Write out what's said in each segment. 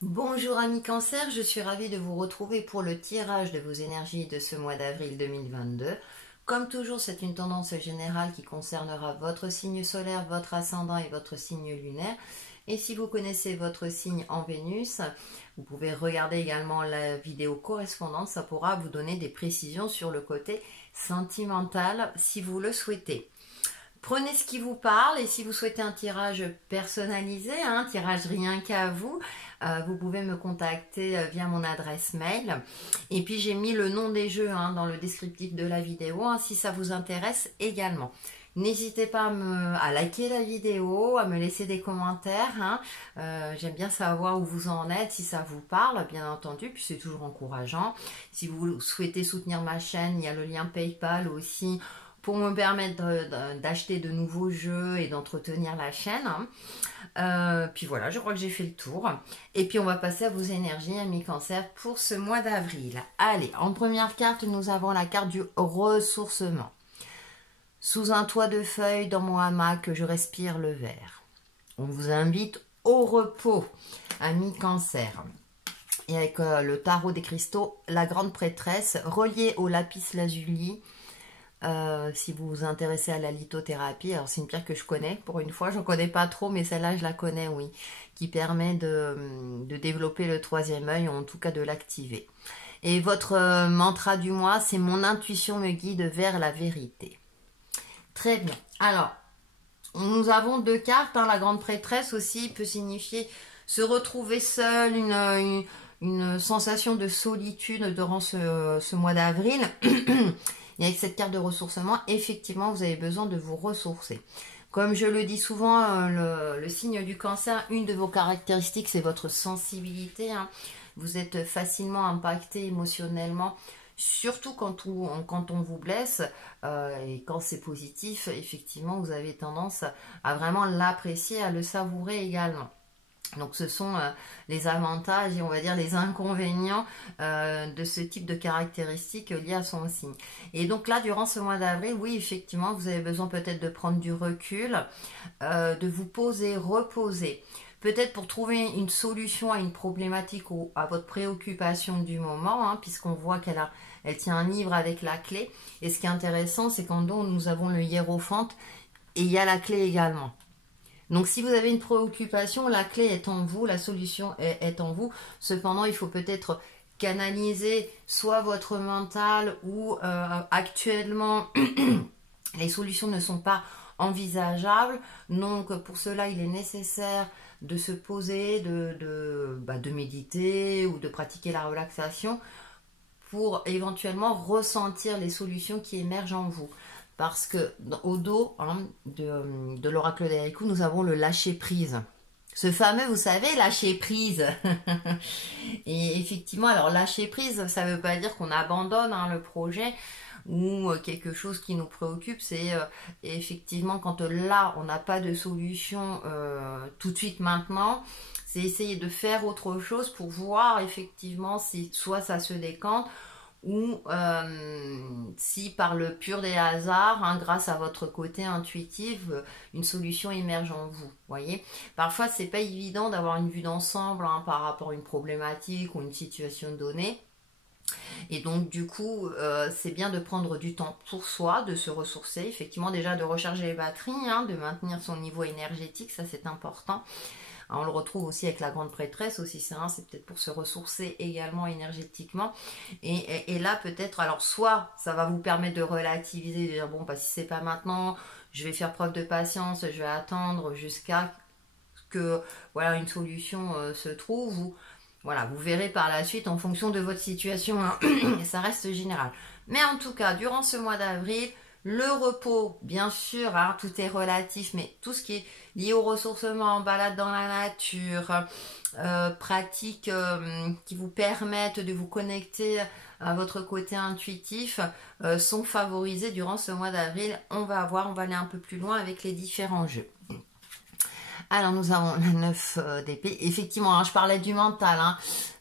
Bonjour amis Cancer, je suis ravie de vous retrouver pour le tirage de vos énergies de ce mois d'avril 2022. Comme toujours, c'est une tendance générale qui concernera votre signe solaire, votre ascendant et votre signe lunaire. Et si vous connaissez votre signe en Vénus, vous pouvez regarder également la vidéo correspondante, ça pourra vous donner des précisions sur le côté sentimental si vous le souhaitez. Prenez ce qui vous parle et si vous souhaitez un tirage personnalisé, un tirage rien qu'à vous, vous pouvez me contacter via mon adresse mail. Et puis j'ai mis le nom des jeux dans le descriptif de la vidéo si ça vous intéresse également. N'hésitez pas à liker la vidéo, à me laisser des commentaires. J'aime bien savoir où vous en êtes, si ça vous parle, bien entendu, puis c'est toujours encourageant. Si vous souhaitez soutenir ma chaîne, il y a le lien PayPal aussi pour me permettre d'acheter de nouveaux jeux et d'entretenir la chaîne. Puis voilà, je crois que j'ai fait le tour. Et puis on va passer à vos énergies, amis Cancer, pour ce mois d'avril. Allez, en première carte, nous avons la carte du ressourcement. Sous un toit de feuilles, dans mon hamac, je respire le vert. On vous invite au repos, amis Cancer. Et avec le tarot des cristaux, la grande prêtresse, reliée au lapis lazuli. Si vous vous intéressez à la lithothérapie, alors c'est une pierre que je connais, pour une fois, je ne connais pas trop, mais celle-là je la connais, oui, qui permet de développer le troisième œil, ou en tout cas de l'activer. Et votre mantra du mois, c'est mon intuition me guide vers la vérité. Très bien. Alors, nous avons deux cartes, la grande prêtresse aussi peut signifier se retrouver seul, une sensation de solitude durant ce mois d'avril. Et avec cette carte de ressourcement, effectivement, vous avez besoin de vous ressourcer. Comme je le dis souvent, le signe du Cancer, une de vos caractéristiques, c'est votre sensibilité. Vous êtes facilement impacté émotionnellement, surtout quand on vous blesse. Et quand c'est positif, effectivement, vous avez tendance à vraiment l'apprécier, à le savourer également. Donc ce sont les avantages et on va dire les inconvénients de ce type de caractéristiques liées à son signe. Et donc là, durant ce mois d'avril, oui, effectivement, vous avez besoin peut-être de prendre du recul, de vous poser, reposer. Peut-être pour trouver une solution à une problématique ou à votre préoccupation du moment, puisqu'on voit elle tient un livre avec la clé. Et ce qui est intéressant, c'est qu'en dos, nous avons le hiérophante et il y a la clé également. Donc si vous avez une préoccupation, la clé est en vous, la solution est en vous. Cependant, il faut peut-être canaliser soit votre mental ou actuellement les solutions ne sont pas envisageables. Donc pour cela, il est nécessaire de se poser, de méditer ou de pratiquer la relaxation pour éventuellement ressentir les solutions qui émergent en vous. Parce que au dos de l'oracle d'Eriku, nous avons le lâcher prise. Ce fameux, vous savez, lâcher prise. Et effectivement, alors lâcher prise, ça ne veut pas dire qu'on abandonne le projet ou quelque chose qui nous préoccupe. C'est effectivement quand là, on n'a pas de solution tout de suite maintenant. C'est essayer de faire autre chose pour voir effectivement si soit ça se décante ou si par le pur des hasards, grâce à votre côté intuitif, une solution émerge en vous. Voyez, parfois c'est pas évident d'avoir une vue d'ensemble par rapport à une problématique ou une situation donnée. Et donc du coup, c'est bien de prendre du temps pour soi, de se ressourcer, effectivement déjà de recharger les batteries, de maintenir son niveau énergétique, ça c'est important. On le retrouve aussi avec la grande prêtresse aussi, c'est peut-être pour se ressourcer également énergétiquement. Et là peut-être, alors soit ça va vous permettre de relativiser, de dire bon si c'est pas maintenant, je vais faire preuve de patience, je vais attendre jusqu'à que une solution se trouve, ou vous verrez par la suite en fonction de votre situation, et ça reste général. Mais en tout cas, durant ce mois d'avril, le repos, bien sûr, tout est relatif, mais tout ce qui est lié au ressourcement, balade dans la nature, pratiques qui vous permettent de vous connecter à votre côté intuitif sont favorisés durant ce mois d'avril. On va aller un peu plus loin avec les différents jeux. Alors nous avons la 9 d'épée. Effectivement, je parlais du mental,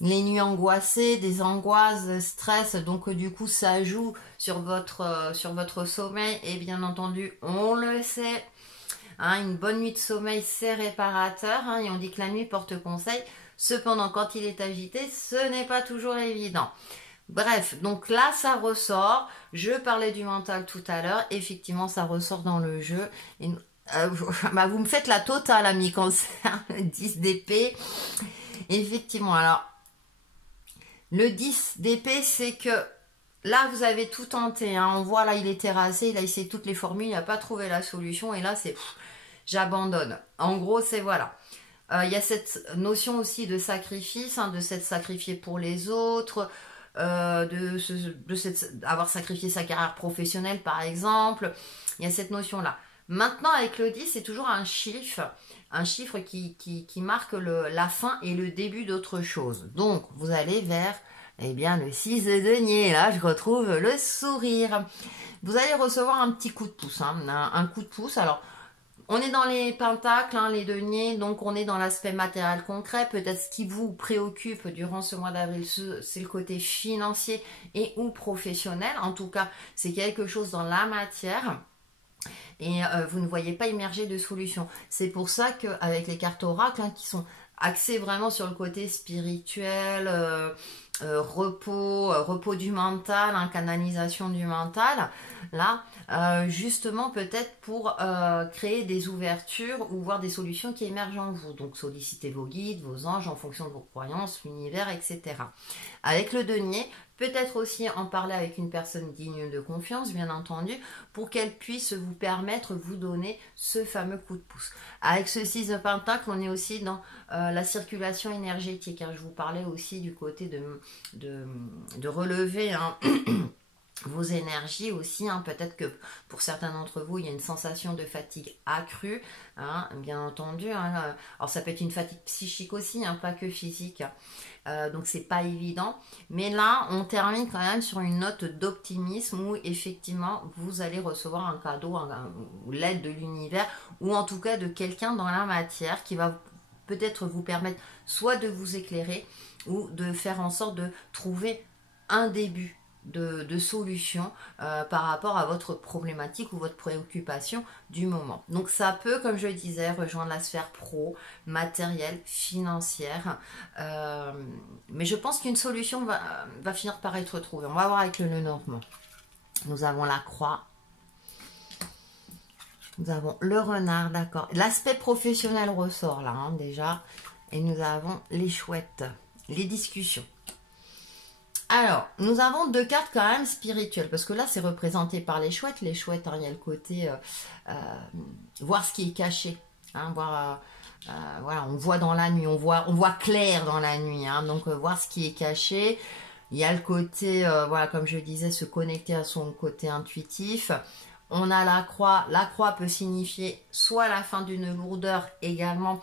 les nuits angoissées, des angoisses, stress, donc du coup ça joue sur votre sommeil et bien entendu, on le sait, Hein, une bonne nuit de sommeil, c'est réparateur. Hein, et on dit que la nuit porte conseil. Cependant, quand il est agité, ce n'est pas toujours évident. Bref, donc là, ça ressort. Je parlais du mental tout à l'heure. Effectivement, ça ressort dans le jeu. Et, vous me faites la totale, ami cancer. 10 d'épée. Effectivement, alors, le 10 d'épée, c'est que là, vous avez tout tenté. Hein. On voit, là, il est terrassé. Il a essayé toutes les formules. Il n'a pas trouvé la solution. Et là, c'est j'abandonne. En gros, c'est voilà. Il y a cette notion aussi de sacrifice, hein, de s'être sacrifié pour les autres, avoir sacrifié sa carrière professionnelle par exemple. Il y a cette notion-là. Maintenant avec le 10, c'est toujours un chiffre qui marque la fin et le début d'autre chose. Donc vous allez vers le 6 de denier, là je retrouve le sourire. Vous allez recevoir un petit coup de pouce, hein, un coup de pouce. Alors on est dans les pentacles, hein, les deniers, donc on est dans l'aspect matériel concret. Peut-être ce qui vous préoccupe durant ce mois d'avril, c'est le côté financier et ou professionnel. En tout cas, c'est quelque chose dans la matière. Et vous ne voyez pas émerger de solution. C'est pour ça qu'avec les cartes oracles, hein, qui sont axées vraiment sur le côté spirituel, repos du mental, hein, canalisation du mental, là, justement peut-être pour créer des ouvertures ou voir des solutions qui émergent en vous. Donc sollicitez vos guides, vos anges en fonction de vos croyances, l'univers, etc. Avec le denier, peut-être aussi en parler avec une personne digne de confiance, bien entendu, pour qu'elle puisse vous permettre, vous donner ce fameux coup de pouce. Avec ce 6 de pentacle, on est aussi dans la circulation énergétique. Hein. Je vous parlais aussi du côté de relever hein, vos énergies aussi. Hein. Peut-être que pour certains d'entre vous, il y a une sensation de fatigue accrue, hein, bien entendu. Hein. Alors ça peut être une fatigue psychique aussi, hein, pas que physique. Donc c'est pas évident, mais là on termine quand même sur une note d'optimisme où effectivement vous allez recevoir un cadeau, l'aide de l'univers ou en tout cas de quelqu'un dans la matière qui va peut-être vous permettre soit de vous éclairer ou de faire en sorte de trouver un début de solution par rapport à votre problématique ou votre préoccupation du moment. Donc ça peut, comme je disais, rejoindre la sphère pro, matérielle, financière. Mais je pense qu'une solution va finir par être trouvée. On va voir avec le Normand. Nous avons la croix. Nous avons le renard, d'accord. L'aspect professionnel ressort là, hein, déjà. Et nous avons les chouettes, les discussions. Alors, nous avons deux cartes quand même spirituelles, parce que là, c'est représenté par les chouettes. Les chouettes, hein, il y a le côté voir ce qui est caché, hein, voir, voilà, on voit dans la nuit, on voit clair dans la nuit, hein, donc voir ce qui est caché. Il y a le côté, voilà, comme je disais, se connecter à son côté intuitif. On a la croix. La croix peut signifier soit la fin d'une lourdeur également,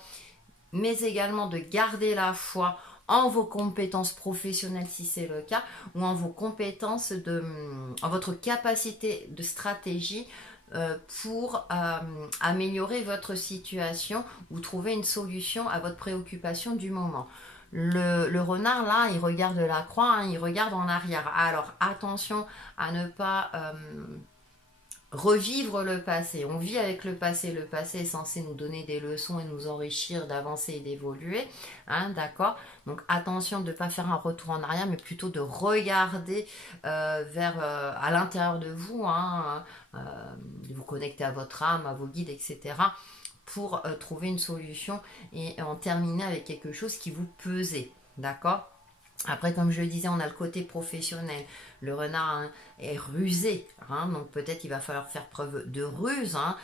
mais également de garder la foi en vos compétences professionnelles si c'est le cas, ou en vos compétences, en votre capacité de stratégie pour améliorer votre situation ou trouver une solution à votre préoccupation du moment. Le renard là, il regarde la croix, hein, il regarde en arrière. Alors attention à ne pas revivre le passé. On vit avec le passé. Le passé est censé nous donner des leçons et nous enrichir, d'avancer et d'évoluer. Hein, d'accord? Donc attention de ne pas faire un retour en arrière, mais plutôt de regarder à l'intérieur de vous, hein, de vous connecter à votre âme, à vos guides, etc. pour trouver une solution et en terminer avec quelque chose qui vous pesait. D'accord? Après, comme je le disais, on a le côté professionnel. Le renard hein, est rusé, hein, donc peut-être il va falloir faire preuve de ruse, hein,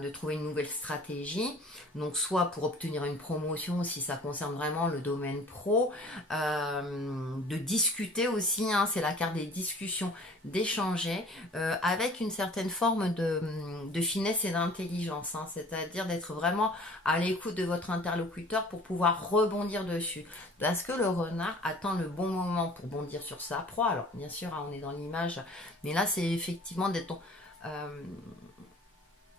de trouver une nouvelle stratégie. Donc soit pour obtenir une promotion, si ça concerne vraiment le domaine pro, de discuter aussi, hein, c'est la carte des discussions, d'échanger avec une certaine forme de finesse et d'intelligence, hein, c'est-à-dire d'être vraiment à l'écoute de votre interlocuteur pour pouvoir rebondir dessus. Parce que le renard attend le bon moment pour bondir sur sa proie. Alors bien sûr, hein, on est dans l'image, mais là c'est effectivement d'être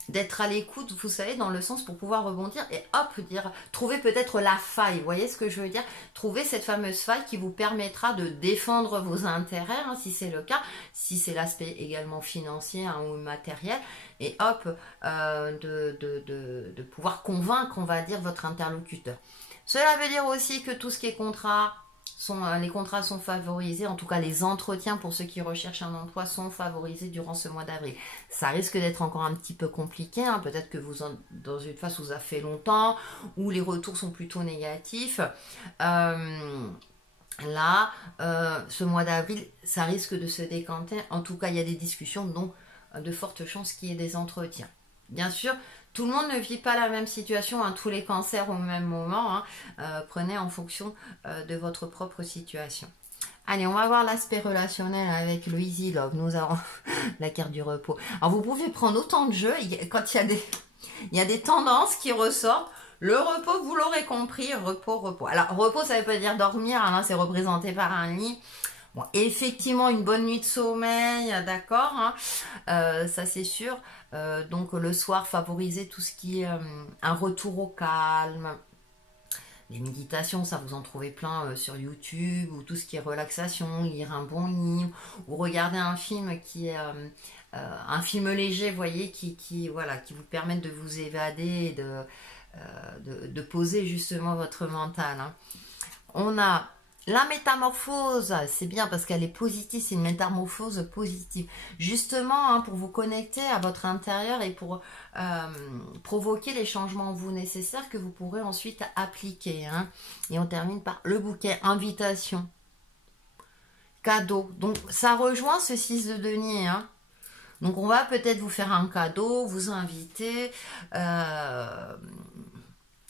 d'être à l'écoute, vous savez, dans le sens pour pouvoir rebondir et hop, dire, trouver peut-être la faille, vous voyez ce que je veux dire? Trouver cette fameuse faille qui vous permettra de défendre vos intérêts, hein, si c'est le cas, si c'est l'aspect également financier, hein, ou matériel, et hop, de pouvoir convaincre, on va dire, votre interlocuteur. Cela veut dire aussi que tout ce qui est contrat, les contrats sont favorisés, en tout cas les entretiens pour ceux qui recherchent un emploi sont favorisés durant ce mois d'avril. Ça risque d'être encore un petit peu compliqué, hein. Peut-être que dans une phase où ça fait longtemps, où les retours sont plutôt négatifs. Là, ce mois d'avril, ça risque de se décanter. En tout cas, il y a des discussions, donc de fortes chances qu'il y ait des entretiens. Bien sûr, tout le monde ne vit pas la même situation, hein, tous les cancers au même moment. Hein. Prenez en fonction de votre propre situation. Allez, on va voir l'aspect relationnel avec le Easy Love. Nous avons la carte du repos. Alors, vous pouvez prendre autant de jeux. Quand il y a des tendances qui ressortent. Le repos, vous l'aurez compris, repos, repos. Alors, repos, ça ne veut pas dire dormir, hein, c'est représenté par un lit. Bon, effectivement, une bonne nuit de sommeil, d'accord, hein, ça c'est sûr. Donc, le soir, favoriser tout ce qui est un retour au calme. Les méditations, ça vous en trouvez plein sur YouTube, ou tout ce qui est relaxation, lire un bon livre, ou regarder un film qui est un film léger, vous voyez, voilà, qui vous permet de vous évader, de poser justement votre mental. Hein. On a la métamorphose, c'est bien parce qu'elle est positive, c'est une métamorphose positive. Justement, hein, pour vous connecter à votre intérieur et pour provoquer les changements en vous nécessaires que vous pourrez ensuite appliquer. Hein. Et on termine par le bouquet, invitation, cadeau. Donc, ça rejoint ce 6 de denier. Hein. Donc, on va peut-être vous faire un cadeau, vous inviter.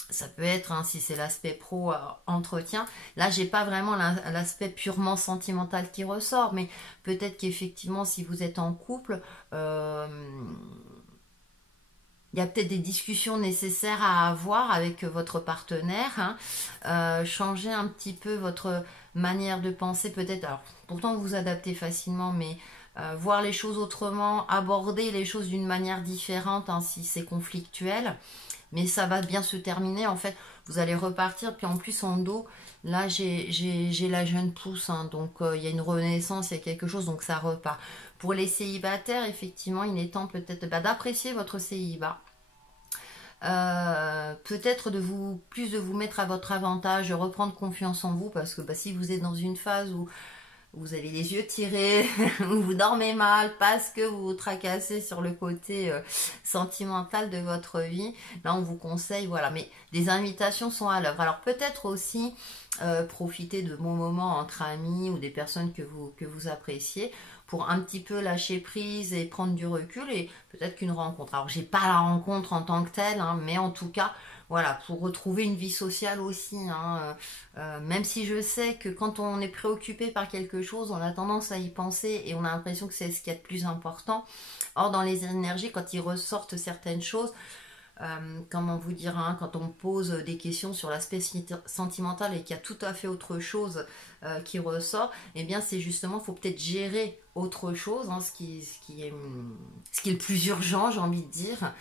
Ça peut être, hein, si c'est l'aspect pro entretien. Là, j'ai pas vraiment l'aspect purement sentimental qui ressort, mais peut-être qu'effectivement, si vous êtes en couple, il y a peut-être des discussions nécessaires à avoir avec votre partenaire. Hein. Changer un petit peu votre manière de penser, peut-être. Alors, pourtant, vous vous adaptez facilement, mais voir les choses autrement, aborder les choses d'une manière différente, hein, si c'est conflictuel. Mais ça va bien se terminer, en fait, vous allez repartir, puis en plus en dos, là j'ai la jeune pousse, hein, donc il y a une renaissance, il y a quelque chose, donc ça repart. Pour les célibataires, effectivement, il est temps peut-être d'apprécier votre célibat. Peut-être de vous mettre à votre avantage, de reprendre confiance en vous, parce que si vous êtes dans une phase où vous avez les yeux tirés, vous dormez mal parce que vous vous tracassez sur le côté sentimental de votre vie. Là, on vous conseille, voilà. Mais des invitations sont à l'œuvre. Alors, peut-être aussi profiter de bons moments entre amis ou des personnes que vous appréciez pour un petit peu lâcher prise et prendre du recul et peut-être qu'une rencontre. Alors, j'ai pas la rencontre en tant que telle, hein, mais en tout cas, voilà, pour retrouver une vie sociale aussi, hein, même si je sais que quand on est préoccupé par quelque chose, on a tendance à y penser et on a l'impression que c'est ce qu'il y a de plus important. Or, dans les énergies, quand ils ressortent certaines choses, comment vous dire, hein, quand on pose des questions sur l'aspect sentimental et qu'il y a tout à fait autre chose qui ressort, eh bien c'est justement, il faut peut-être gérer autre chose, hein, ce qui est le plus urgent, j'ai envie de dire,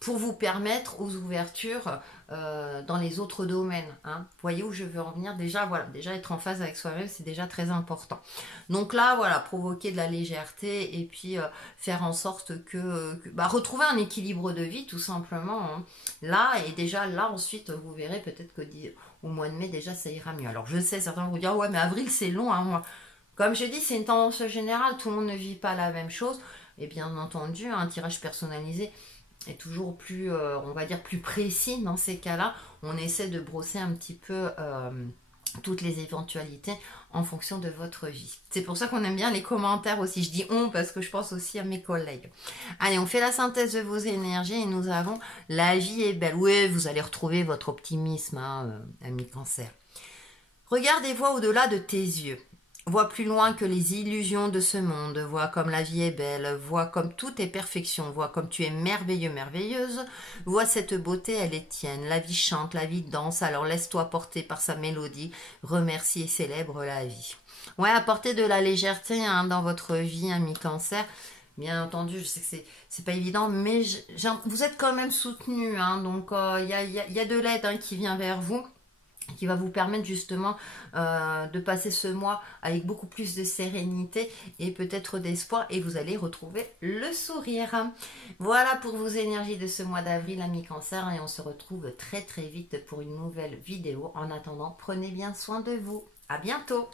pour vous permettre aux ouvertures dans les autres domaines. Hein. Vous voyez où je veux en venir? Déjà, voilà, déjà être en phase avec soi-même, c'est déjà très important. Donc là, voilà, provoquer de la légèreté et puis faire en sorte que retrouver un équilibre de vie, tout simplement. Hein. Là, et déjà, là, ensuite, vous verrez peut-être que au mois de mai, déjà, ça ira mieux. Alors, je sais, certains vont vous dire, ouais, mais avril, c'est long, hein, moi. Comme je dis, c'est une tendance générale, tout le monde ne vit pas la même chose. Et bien entendu, un tirage personnalisé est toujours plus, on va dire, plus précis dans ces cas-là. On essaie de brosser un petit peu toutes les éventualités en fonction de votre vie. C'est pour ça qu'on aime bien les commentaires aussi. Je dis on parce que je pense aussi à mes collègues. Allez, on fait la synthèse de vos énergies et nous avons la vie est belle. Oui, vous allez retrouver votre optimisme, hein, ami Cancer. Regardez-moi au-delà de tes yeux. Vois plus loin que les illusions de ce monde, vois comme la vie est belle, vois comme tout est perfection, vois comme tu es merveilleux, merveilleuse, vois cette beauté, elle est tienne, la vie chante, la vie danse, alors laisse-toi porter par sa mélodie, remercie et célèbre la vie. Ouais, apportez de la légèreté, hein, dans votre vie, ami Cancer, Bien entendu, je sais que c'est pas évident, mais vous êtes quand même soutenu, hein, donc il y a de l'aide, hein, qui vient vers vous, qui va vous permettre justement de passer ce mois avec beaucoup plus de sérénité et peut-être d'espoir, et vous allez retrouver le sourire. Voilà pour vos énergies de ce mois d'avril, amis Cancer, et on se retrouve très très vite pour une nouvelle vidéo. En attendant, prenez bien soin de vous. À bientôt.